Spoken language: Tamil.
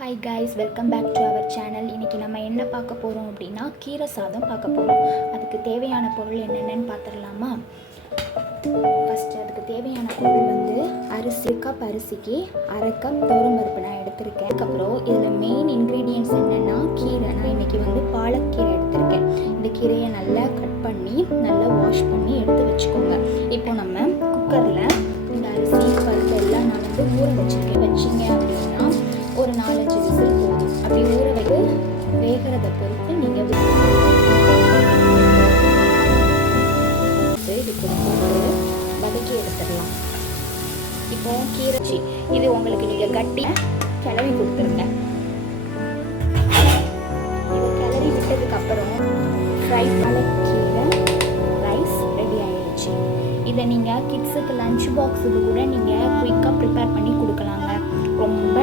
Hi guys, welcome back to our channel. இன்றைக்கி நம்ம என்ன பார்க்க போகிறோம் அப்படின்னா கீரை சாதம் பார்க்க போகிறோம். அதுக்கு தேவையான பொருள் என்னென்னு பார்த்துடலாமா? ஃபஸ்ட்டு அதுக்கு தேவையான பொருள் அரிசி கப் அரிசிக்கு அரை கப் துவரம்பருப்பு நான் எடுத்திருக்கேன். அதுக்கப்புறம் இதில் மெயின் இன்க்ரீடியன்ட்ஸ் என்னென்னா கீரை. நான் இன்றைக்கி பாலக்கீரை எடுத்திருக்கேன். இந்த கீரையை நல்லா கட் பண்ணி நல்லா வாஷ் பண்ணி எடுத்து வச்சுக்கோங்க. இப்போ நம்ம குக்கரில் இந்த அரிசி பருப்பு எல்லாம் நான் ஊற வச்சிங்க அப்படின்னா ஒரு 4-5 விசில் போதும். அப்படி ஊற வைத்து வேகிறத பொறுத்து நீங்கள் இது போட்டு வதக்கி எடுத்துடலாம். இப்போ கீரை இது உங்களுக்கு நீங்கள் கட்டி கிளறி கொடுத்துருங்க. இது கிளறி விட்டதுக்கப்புறம் ஃப்ரை பாலக்கீரை ரைஸ் ரெடி ஆகிடுச்சு. இதை நீங்கள் கிட்ஸுக்கு லஞ்ச் பாக்ஸுக்கு கூட நீங்கள் குயிக்காக ப்ரிப்பேர் பண்ணி கொடுக்கலாங்க. ரொம்ப